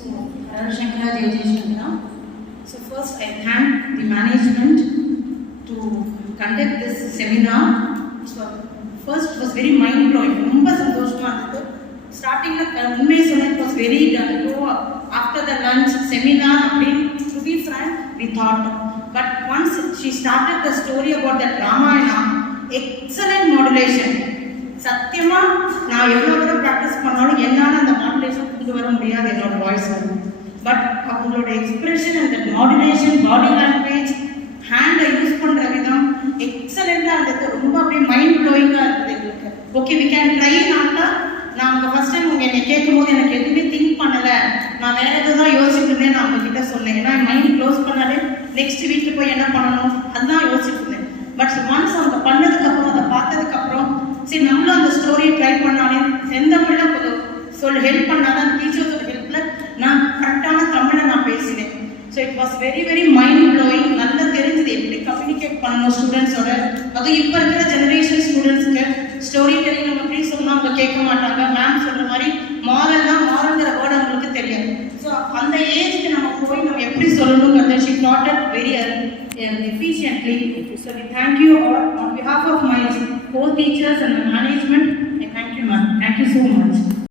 So, Shankara J. Shankara. So first I thank the management to conduct this seminar. So first it was very mind blowing. ரொம்ப சந்தோஷமா இருந்தது. ஸ்டார்டிங்ல உண்மையை சொன்ன it was very after the lunch seminar to be frank we thought, but once she started the story about that Ramayana, excellent modulation. சத்தியமா நான் எவ்வளவு practice பண்ணாலும் என்னால அந்த மாடுலேஷன் கொண்டு வர முடியாது என்னோட வாய்ஸ். பட் அவங்களோட எக்ஸ்பிரஷன் அந்த மாடுலேஷன், பாடி லாங்குவேஜ், ஹேண்டை யூஸ் பண்ற விதம் எக்ஸலண்டா இருந்தது. ரொம்ப அப்படியே மைண்ட் ப்ளோயிங்கா இருந்தது எங்களுக்கு. ஓகே வி கேன் ட்ரை நாட்டா. நான் அவங்க ஃபர்ஸ்ட் டைம் உங்க என்னை கேட்கும் போது எனக்கு எதுவுமே திங்க் பண்ணல, நான் வேற எதுவும் யோசிச்சுட்டு இருந்தேன். நான் அவங்க கிட்ட சொன்னேன், ஏன்னா மைண்ட் க்ளோஸ் பண்ணாலே நெக்ஸ்ட் வீக்ல போய் என்ன பண்ணணும் அதுதான் யோசிச்சுட்டு இருந்தேன். பட் ஒன்ஸ் அவங்க பண்ணதுக்கு அப்புறம் அதை பார்த்ததுக்கு அப்புறம் சரி நம்மளும் அந்த ஸ்டோரியை ட்ரை பண்ணாலே செந்தமிழ்ல கொஞ்சம் ஹெல்ப் பண்ணாதான் அந்த டீச்சர்ஸோட ஹெல்ப்ல நான் கரெக்டான தமிழை நான் பேசினேன். So it was very very mind blowing. நல்லா தெரிஞ்சது எப்படி கம்யூனிகேட் பண்ணணும் ஸ்டூடெண்ட்ஸோட. அதுவும் இப்போ இருக்கிற ஜெனரேஷன் ஸ்டூடெண்ட்ஸ்க்கு ஸ்டோரி டெல்லிங் நம்ம எப்படி சொன்னால் அவங்க கேட்க மாட்டாங்க. மேம் சொல்கிற மாதிரி மாரல்ங்கிற வேர்டு அவங்களுக்கு தெரியாது. ஸோ அந்த ஏஜ்க்கு நம்ம போய் நம்ம எப்படி சொல்லணுங்கிறத she taught it very efficiently. So we thank you all on behalf of my co-teachers and the management. I thank you, ma'am. Thank you so much.